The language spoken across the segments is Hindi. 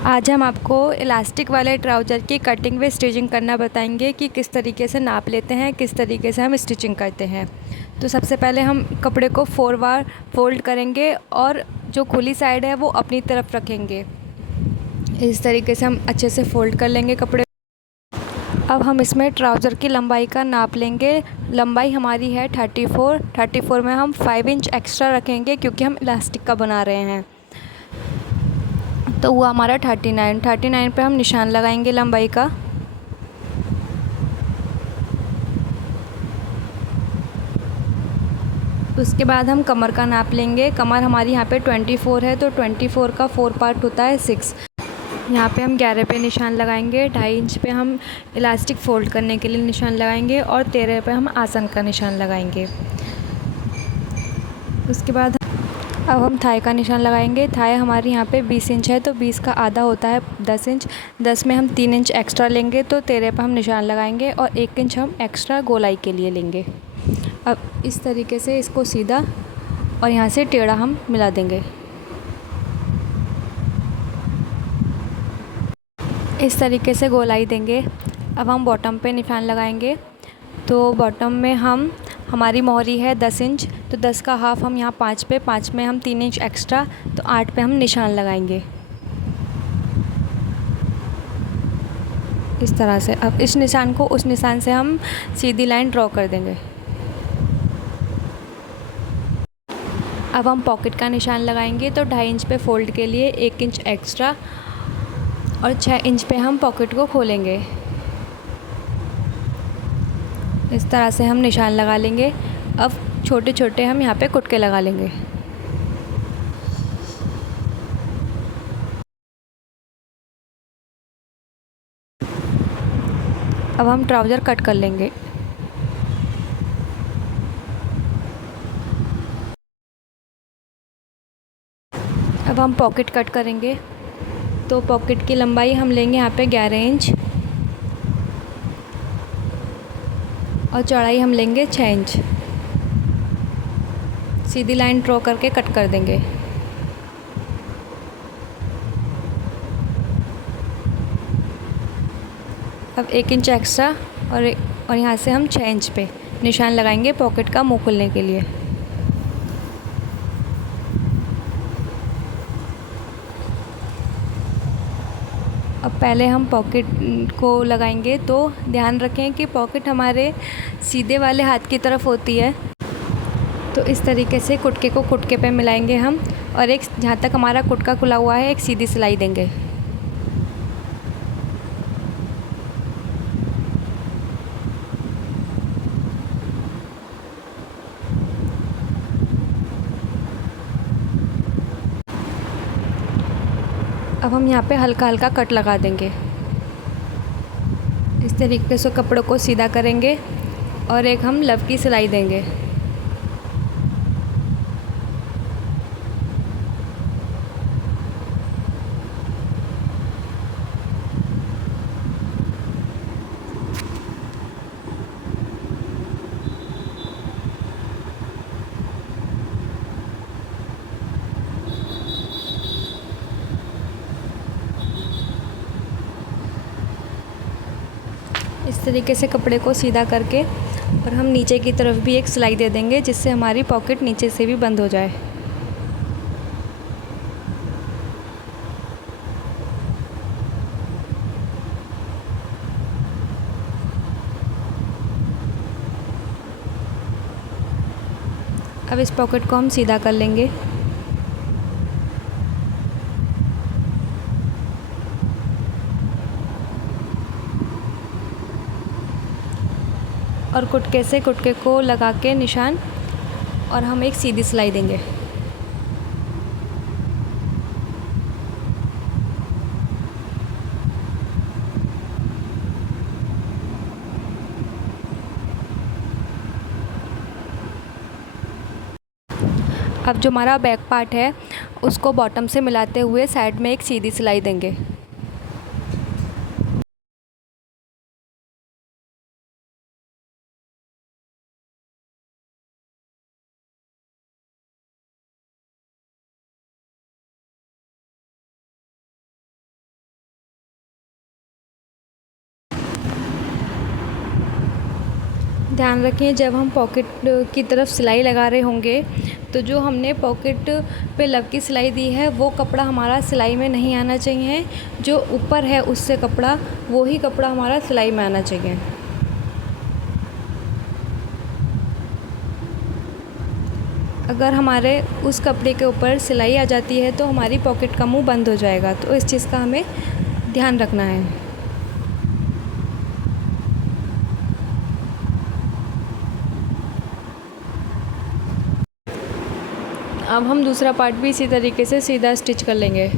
आज हम आपको इलास्टिक वाले ट्राउज़र की कटिंग व स्टिचिंग करना बताएंगे कि किस तरीके से नाप लेते हैं, किस तरीके से हम स्टिचिंग करते हैं। तो सबसे पहले हम कपड़े को 4 बार फ़ोल्ड करेंगे और जो खुली साइड है वो अपनी तरफ रखेंगे। इस तरीके से हम अच्छे से फ़ोल्ड कर लेंगे कपड़े। अब हम इसमें ट्राउज़र की लंबाई का नाप लेंगे। लंबाई हमारी है 34 में हम 5 इंच एक्स्ट्रा रखेंगे क्योंकि हम इलास्टिक का बना रहे हैं। तो हुआ हमारा 39 पे हम निशान लगाएंगे लंबाई का। उसके बाद हम कमर का नाप लेंगे। कमर हमारी यहाँ पे 24 है, तो 24 का 4 पार्ट होता है 6। यहाँ पे हम 11 पे निशान लगाएंगे। 2.5 इंच पे हम इलास्टिक फ़ोल्ड करने के लिए निशान लगाएंगे और 13 पे हम आसन का निशान लगाएंगे। उसके बाद अब हम थाई का निशान लगाएंगे। थाई हमारी यहाँ पे 20 इंच है, तो 20 का आधा होता है 10 इंच। 10 में हम 3 इंच एक्स्ट्रा लेंगे, तो 13 पे हम निशान लगाएंगे और 1 इंच हम एक्स्ट्रा गोलाई के लिए लेंगे। अब इस तरीके से इसको सीधा और यहाँ से टेढ़ा हम मिला देंगे। इस तरीके से गोलाई देंगे। अब हम बॉटम पे निशान लगाएंगे। तो बॉटम में हमारी मोहरी है 10 इंच, तो 10 का हाफ़ हम यहाँ 5 पे, 5 में हम 3 इंच एक्स्ट्रा, तो 8 पे हम निशान लगाएंगे इस तरह से। अब इस निशान को उस निशान से हम सीधी लाइन ड्रॉ कर देंगे। अब हम पॉकेट का निशान लगाएंगे। तो 2.5 इंच पे फ़ोल्ड के लिए 1 इंच एक्स्ट्रा और 6 इंच पे हम पॉकेट को खोलेंगे। इस तरह से हम निशान लगा लेंगे। अब छोटे छोटे हम यहाँ पे कुटके लगा लेंगे। अब हम ट्राउज़र कट कर लेंगे। अब हम पॉकेट कट करेंगे। तो पॉकेट की लंबाई हम लेंगे यहाँ पे 11 इंच और चौड़ाई हम लेंगे 6 इंच। सीधी लाइन ड्रॉ करके कट कर देंगे। अब 1 इंच एक्स्ट्रा और यहाँ से हम 6 इंच पे निशान लगाएंगे पॉकेट का मुँह खोलने के लिए। अब पहले हम पॉकेट को लगाएंगे, तो ध्यान रखें कि पॉकेट हमारे सीधे वाले हाथ की तरफ होती है। तो इस तरीके से कुटके को कुटके पे मिलाएंगे हम, और एक जहाँ तक हमारा कुटका खुला हुआ है एक सीधी सिलाई देंगे। अब हम यहाँ पे हल्का हल्का कट लगा देंगे। इस तरीके से कपड़ों को सीधा करेंगे और एक हम लव की सिलाई देंगे। इस तरीके से कपड़े को सीधा करके और हम नीचे की तरफ भी एक सिलाई दे देंगे, जिससे हमारी पॉकेट नीचे से भी बंद हो जाए। अब इस पॉकेट को हम सीधा कर लेंगे। और कुटके से कुटके को लगा के निशान और हम एक सीधी सिलाई देंगे। अब जो हमारा बैक पार्ट है उसको बॉटम से मिलाते हुए साइड में एक सीधी सिलाई देंगे। ध्यान रखें, जब हम पॉकेट की तरफ सिलाई लगा रहे होंगे तो जो हमने पॉकेट पे लग की सिलाई दी है वो कपड़ा हमारा सिलाई में नहीं आना चाहिए। जो ऊपर है उससे कपड़ा, वो ही कपड़ा हमारा सिलाई में आना चाहिए। अगर हमारे उस कपड़े के ऊपर सिलाई आ जाती है तो हमारी पॉकेट का मुँह बंद हो जाएगा, तो इस चीज़ का हमें ध्यान रखना है। अब हम दूसरा पार्ट भी इसी तरीके से सीधा स्टिच कर लेंगे।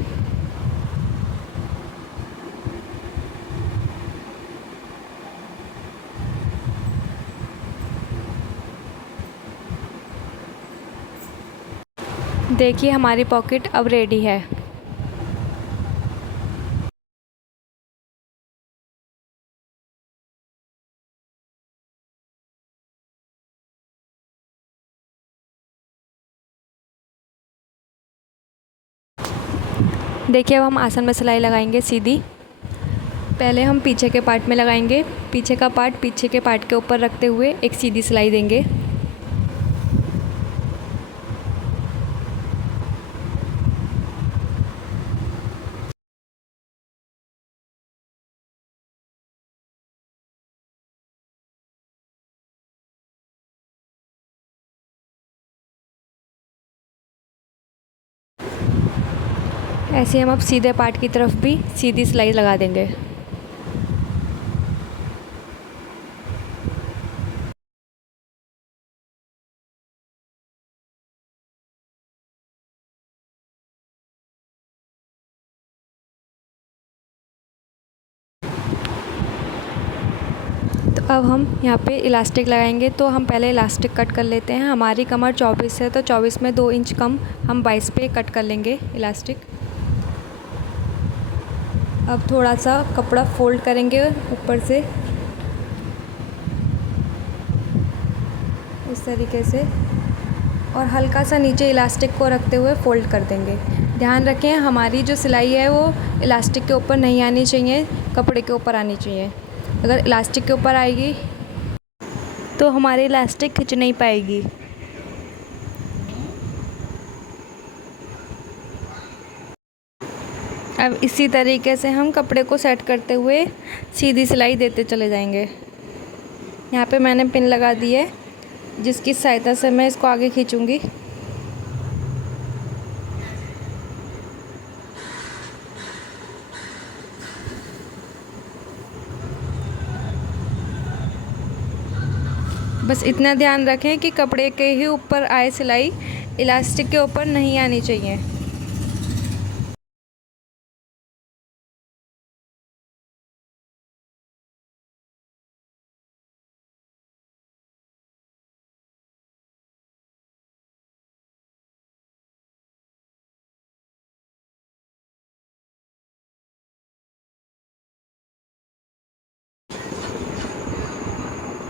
देखिए हमारी पॉकेट अब रेडी है। देखिए अब हम आसन में सिलाई लगाएंगे सीधी। पहले हम पीछे के पार्ट में लगाएंगे। पीछे का पार्ट पीछे के पार्ट के ऊपर रखते हुए एक सीधी सिलाई देंगे। ऐसे हम अब सीधे पार्ट की तरफ भी सीधी सिलाई लगा देंगे। तो अब हम यहाँ पे इलास्टिक लगाएंगे। तो हम पहले इलास्टिक कट कर लेते हैं। हमारी कमर 24 है तो 24 में 2 इंच कम हम 22 पे कट कर लेंगे इलास्टिक। अब थोड़ा सा कपड़ा फोल्ड करेंगे ऊपर से इस तरीके से, और हल्का सा नीचे इलास्टिक को रखते हुए फ़ोल्ड कर देंगे। ध्यान रखें हमारी जो सिलाई है वो इलास्टिक के ऊपर नहीं आनी चाहिए, कपड़े के ऊपर आनी चाहिए। अगर इलास्टिक के ऊपर आएगी तो हमारी इलास्टिक खिंच नहीं पाएगी। अब इसी तरीके से हम कपड़े को सेट करते हुए सीधी सिलाई देते चले जाएंगे। यहाँ पे मैंने पिन लगा दी है जिसकी सहायता से मैं इसको आगे खींचूंगी। बस इतना ध्यान रखें कि कपड़े के ही ऊपर आए सिलाई, इलास्टिक के ऊपर नहीं आनी चाहिए।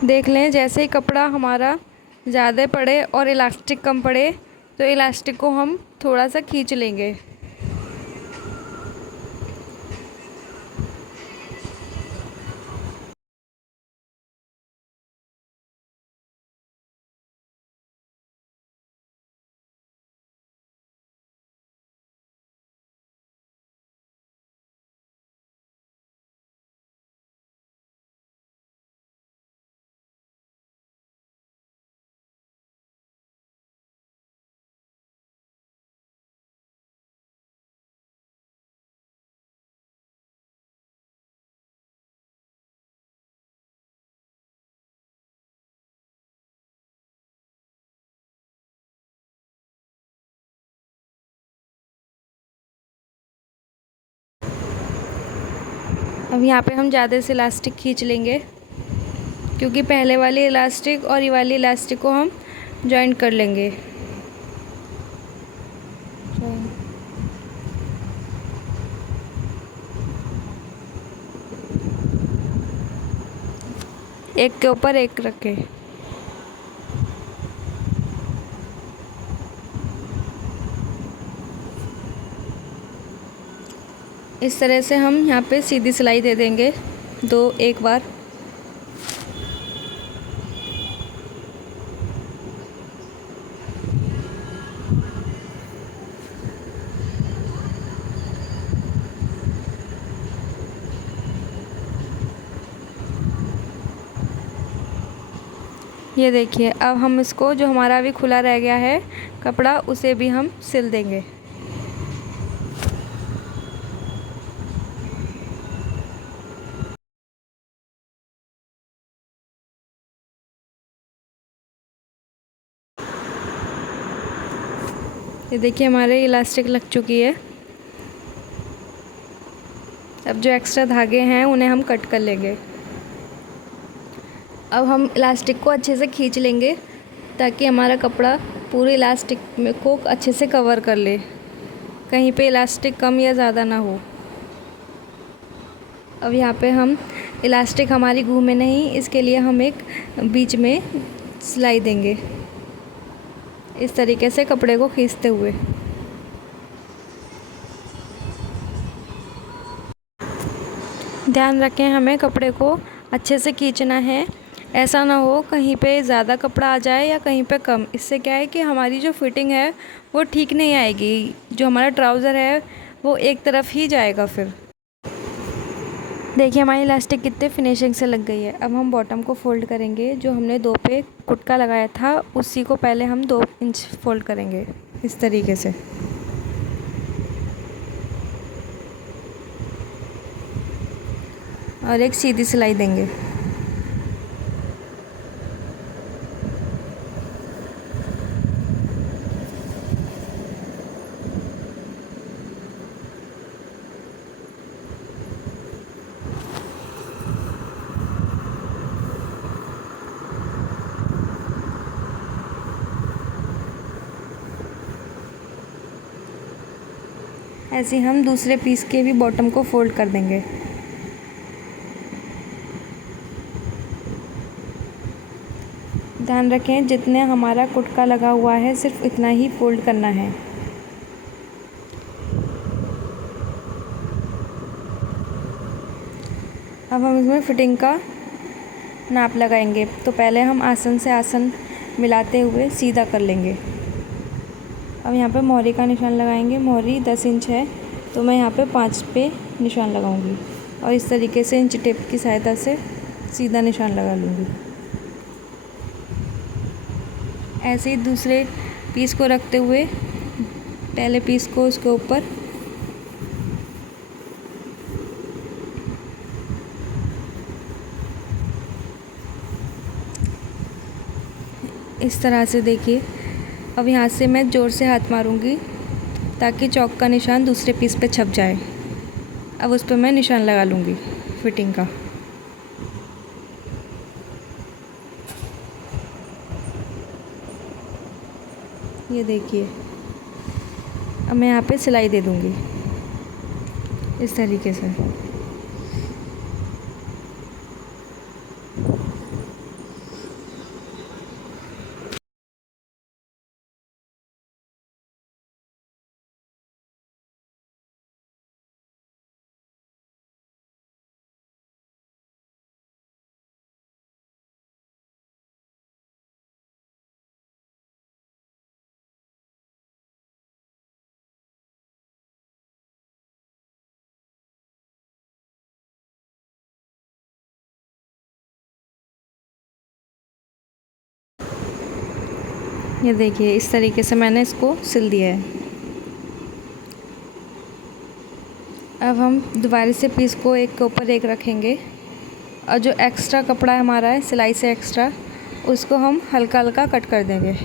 देख लें, जैसे ही कपड़ा हमारा ज़्यादा पड़े और इलास्टिक कम पड़े तो इलास्टिक को हम थोड़ा सा खींच लेंगे। अब यहाँ पे हम ज़्यादा से इलास्टिक खींच लेंगे क्योंकि पहले वाली इलास्टिक और ये वाली इलास्टिक को हम जॉइंट कर लेंगे। एक के ऊपर एक रखें। इस तरह से हम यहाँ पे सीधी सिलाई दे देंगे एक बार। ये देखिए, अब हम इसको, जो हमारा अभी खुला रह गया है कपड़ा, उसे भी हम सिल देंगे। ये देखिए, हमारे इलास्टिक लग चुकी है। अब जो एक्स्ट्रा धागे हैं उन्हें हम कट कर लेंगे। अब हम इलास्टिक को अच्छे से खींच लेंगे ताकि हमारा कपड़ा पूरे इलास्टिक में को अच्छे से कवर कर ले, कहीं पे इलास्टिक कम या ज़्यादा ना हो। अब यहाँ पे हम इलास्टिक हमारी घूमे नहीं, इसके लिए हम एक बीच में सिलाई देंगे, इस तरीके से कपड़े को खींचते हुए। ध्यान रखें, हमें कपड़े को अच्छे से खींचना है, ऐसा ना हो कहीं पे ज़्यादा कपड़ा आ जाए या कहीं पे कम। इससे क्या है कि हमारी जो फिटिंग है वो ठीक नहीं आएगी, जो हमारा ट्राउज़र है वो एक तरफ ही जाएगा फिर। देखिए, हमारी इलास्टिक कितने फिनिशिंग से लग गई है। अब हम बॉटम को फ़ोल्ड करेंगे, जो हमने 2 पे कुटका लगाया था उसी को पहले हम 2 इंच फ़ोल्ड करेंगे इस तरीके से। और एक सीधी सिलाई देंगे। ऐसे हम दूसरे पीस के भी बॉटम को फ़ोल्ड कर देंगे। ध्यान रखें, जितने हमारा कुटका लगा हुआ है सिर्फ इतना ही फ़ोल्ड करना है। अब हम इसमें फ़िटिंग का नाप लगाएंगे। तो पहले हम आसन से आसन मिलाते हुए सीधा कर लेंगे। अब यहाँ पे मोहरी का निशान लगाएंगे। मोहरी 10 इंच है तो मैं यहाँ पे 5 पे निशान लगाऊंगी और इस तरीके से इंच टेप की सहायता से सीधा निशान लगा लूँगी। ऐसे ही दूसरे पीस को रखते हुए पहले पीस को उसके ऊपर इस तरह से, देखिए। अब यहाँ से मैं ज़ोर से हाथ मारूंगी ताकि चौक का निशान दूसरे पीस पे छप जाए। अब उस पर मैं निशान लगा लूँगी फिटिंग का। ये देखिए, अब मैं यहाँ पे सिलाई दे दूँगी इस तरीके से। ये देखिए, इस तरीके से मैंने इसको सिल दिया है। अब हम दोबारा से पीस को एक के ऊपर एक रखेंगे और जो एक्स्ट्रा कपड़ा हमारा है सिलाई से एक्स्ट्रा, उसको हम हल्का हल्का कट कर देंगे।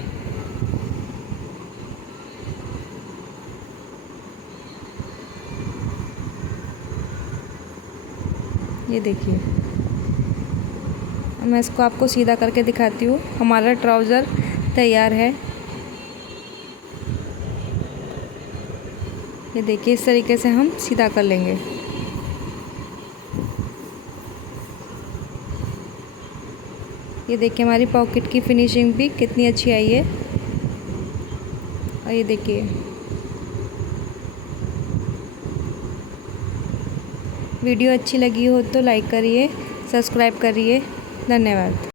ये देखिए, मैं इसको आपको सीधा करके दिखाती हूँ। हमारा ट्राउज़र तैयार है। ये देखिए, इस तरीके से हम सीधा कर लेंगे। ये देखिए, हमारी पॉकेट की फिनिशिंग भी कितनी अच्छी आई है। और ये देखिए, वीडियो अच्छी लगी हो तो लाइक करिए, सब्सक्राइब करिए। धन्यवाद।